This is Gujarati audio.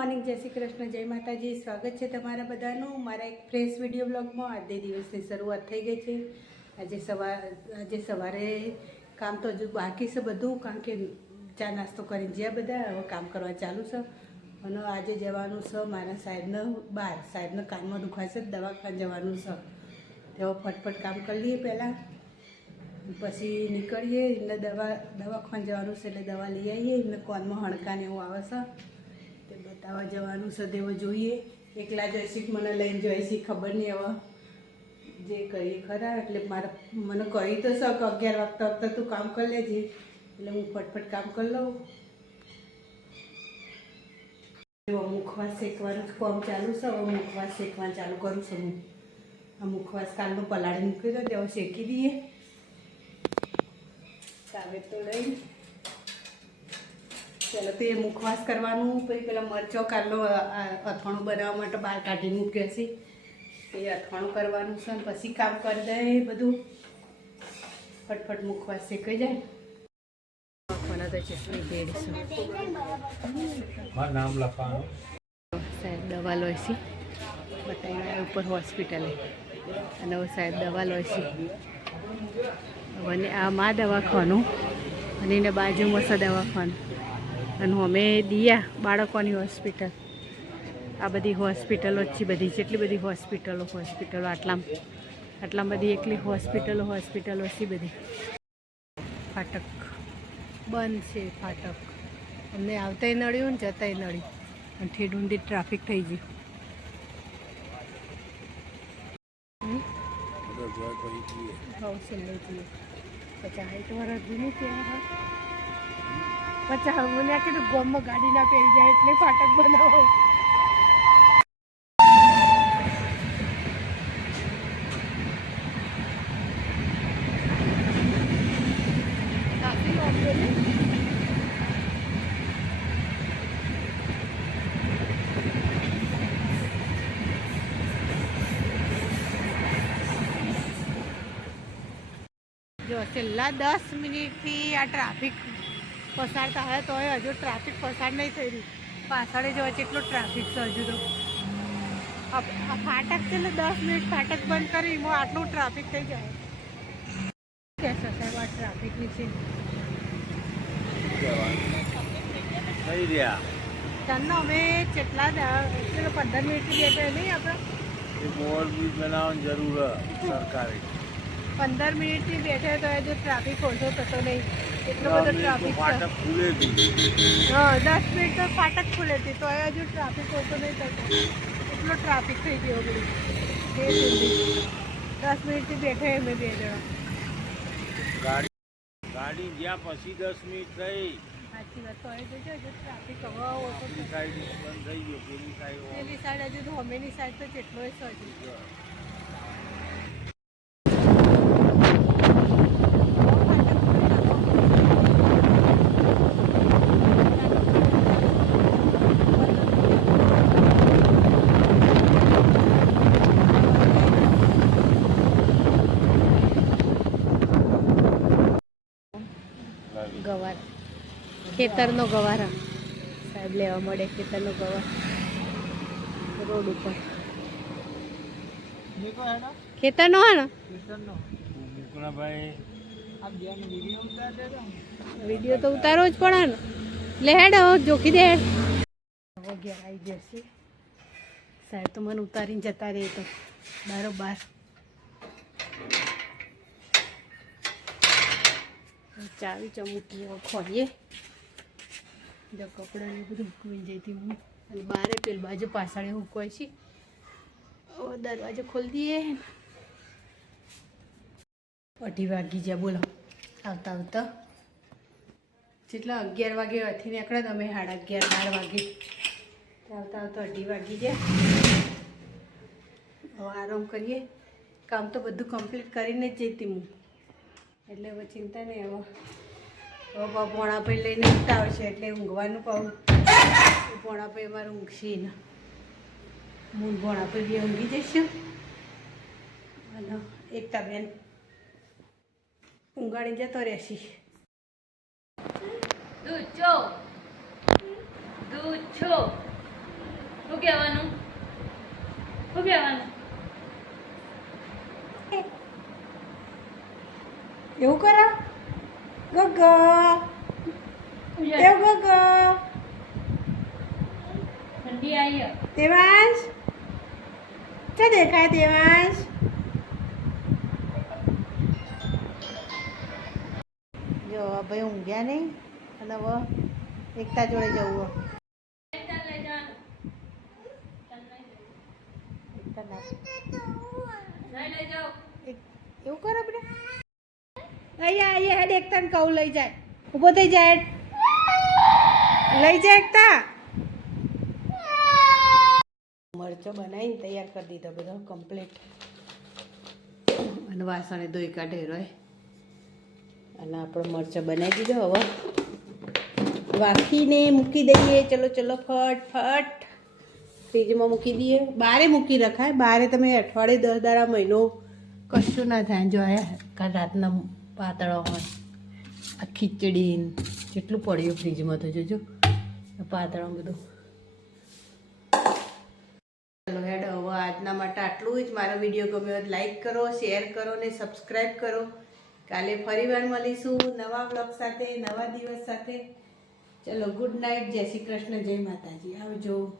મોર્નિંગ, જય શ્રી કૃષ્ણ, જય માતાજી. સ્વાગત છે તમારા બધાનું. મારા એક ફ્રેશ વીડિયો બ્લોગમાં આજે દિવસની શરૂઆત થઈ ગઈ છે. આજે સવાર, આજે સવારે કામ તો હજુ બાકી છે બધું, કારણ કે ચા નાસ્તો કરીને જ્યાં બધા, હવે કામ કરવા ચાલુ છે. અને આજે જવાનું છે મારા સાહેબને બહાર સાહેબને કાનમાં દુખાશે દવાખાને જવાનું છે. તેઓ ફટફટ કામ કરી લઈએ પહેલાં. પછી નીકળીએ, એમને દવા દવાખાને જવાનું છે એટલે દવા લઈ આવીએ. એમને કોનમાં હણકાને એવું આવે છે. બતાવવા જવાનું છે જોઈએ. એકલા જોઈશી મને લઈને જઈશી, ખબર નહીં હવે. જે કરીએ ખરા, એટલે મારા, મને કહી તો શક, અગિયાર વાગતા વાગતા તું કામ કરી લેજે. એટલે હું ફટફટ કામ કરી લઉં. મુખવાસ શેકવાનું જ કામ ચાલુ છે, હવે મુખવાસ શેકવાનું ચાલુ કરું છું હું. આ મુખવાસ કાલનો પલાળી મૂકી દો તેઓ શેકી દઈએ. સાવે તો લઈ. ચાલો તો એ મુખવાસ કરવાનું પછી પેલા મરચો કાલનો અથાણું બનાવવા માટે બહાર કાઢી મૂક્યો છે. એ અથાણું કરવાનું છે ને પછી કામ કરી દે બધું. ફટફટ મુખવાસ શેકાઈ જાય. નાખવાના તો ચટણી ભેળશું નામ લખવાનું. સાહેબ દવા લોય છે બતાવ્યા ઉપર હોસ્પિટલે. અને હવે સાહેબ દવા લોય છે. અને આ મા દવાખાનું અને એના બાજુમાં છે દવાખાનું અને અમે દિયા બાળકોની હોસ્પિટલ. આ બધી હોસ્પિટલો જ છે બધી જેટલી બધી હોસ્પિટલો હોસ્પિટલો આટલામાં આટલા બધી એકલી હોસ્પિટલો હોસ્પિટલો છે બધી. ફાટક બંધ છે ફાટક. અમને આવતાય નડ્યું ને જતાય નડ્યું અને ઠેડ ટ્રાફિક થઈ ગયું? હવ છેલ્લે જઈએ. પચાસ સાઠ વર્ષ જૂની ત્યાં હા હું આ કીધું ગોમમાં ગાડી ના પહેરી જાય એટલે ફાટક બનાવો. જો છેલ્લા દસ મિનિટથી આ ટ્રાફિક પસાર હવે તોય હજુ ટ્રાફિક પસાર નહીં થઈ રહ્યું પાછળ જો કેટલો ટ્રાફિક છે હજુ તો. આ ફાટક છે ને દસ મિનિટ ફાટક બંધ કરી એમાં આટલું ટ્રાફિક થઈ જાય. સાહેબ આ ટ્રાફિક વિશે? થઈ રહ્યા. ચાલનો અમે કેટલા પંદર મિનિટથી બેઠા નહીં આપણે? એક ઓવરબ્રિજ બનાવવાની જરૂર છે સરકારે. પંદર મિનિટથી બેઠા તો હજુ ટ્રાફિક ઓછો થતો નહીં. એટલો બધો ટ્રાફિક હા દસ મિનિટ તો ફાટક ખુલે હતી તો હજુ ટ્રાફિક ઓછો નહીં થતો. એટલો ટ્રાફિક થઈ ગયો બધું તે સુધી દસ મિનિટથી બેઠા અમે બે જણા. ગાડી ગયા પછી દસ મિનિટ થઈ. સાચી વાત તો જોજો હજુ ટ્રાફિક હવે ઓછો થઈ ગયો પેલી સાઈડ હજુ તો હમેની સાઈડ તો જેટલો જ હજુ ગવાર ખેતરનો ગવારા. સાહેબ લેવા મળે ખેતરનો ગવાર. રોડ ઉપર. ખેતરનો હા ને? વીડિયો તો. ઉતારવો જ પડે ને. લે હેડ જોખી દે હેડ. આવી જશે. સાહેબ તો મને ઉતારીને જતા રહે તો. બારોબાર. ચાવી ચમુકી હવે ખોલીએ. જો કપડાં ને બધું મૂકવીને જઈતી હું અને બારે પેલ બાજુ પાછળ મૂકવાય છે. દરવાજો ખોલી દઈએ. અઢી વાગી જ્યાં બોલો. આવતા આવતા. જેટલા અગિયાર વાગે અહીંથી નીકળ્યા તમે સાડા અગિયાર, બાર વાગે. આવતા આવતા અઢી વાગી ગયા. હવે આરામ કરીએ. કામ તો બધું કમ્પ્લીટ કરીને જ જઈતી હું. એટલે હવે ચિંતા નહીં, હવે હવે ભોણાભાઈ લઈને ઉઠતા છે એટલે ઊંઘવાનું કહું. ભોણાભાઈ અમારે ઊંઘશે ને. હું ભોણાભાઈ બી ઊંઘી જઈશું અને એકતા બેન ઊંઘાડી જતો રહેશે. દૂધ છો શું કહેવાનું? શું કહેવાનું? એવું કરો. ગગ. એવું ગગ. ઠંડી આવી. દેવાંશ? ચા દેખાય દેવાંશ? જો ભાઈ ઊંઘ્યા નહીં. અને હવે એકતા જોડે જવું એવું કર બેટા અહીંયા અહીંયા હેડ એકતાને કહું લઈ જાય. ઊભો થઈ જાય લઈ જાય એકતા. મરચો બનાવીને તૈયાર કરી દીધો બધો કમ્પ્લીટ અને વાસણે ધોઈ કાઢે રોય. અને આપણો મરચો બનાવી દીધો હવે. વાફીને મૂકી દઈએ. ચલો ચલો ફટ ફટ ફ્રીજમાં મૂકી દઈએ. બારે મૂકી રખાય. બારે તમે અઠવાડિયે દસ દાડા મહિનો કશું ના થાય. જો આયા કાલ રાતના પાતળા હોય. આ ખીચડી કેટલું પડ્યું ફ્રીજમાં તો જોજો. પાતળો બધું. ચાલો, હેડ, હવે આજના માટે આટલું જ. મારો વીડિયો ગમ્યો લાઈક કરો, શેર કરો ને સબસ્ક્રાઈબ કરો. કાલે ફરીવાર મળીશું નવા બ્લોગ સાથે, નવા દિવસ સાથે. ચલો, ગુડ નાઇટ. જય શ્રી કૃષ્ણ, જય માતાજી. આવજો.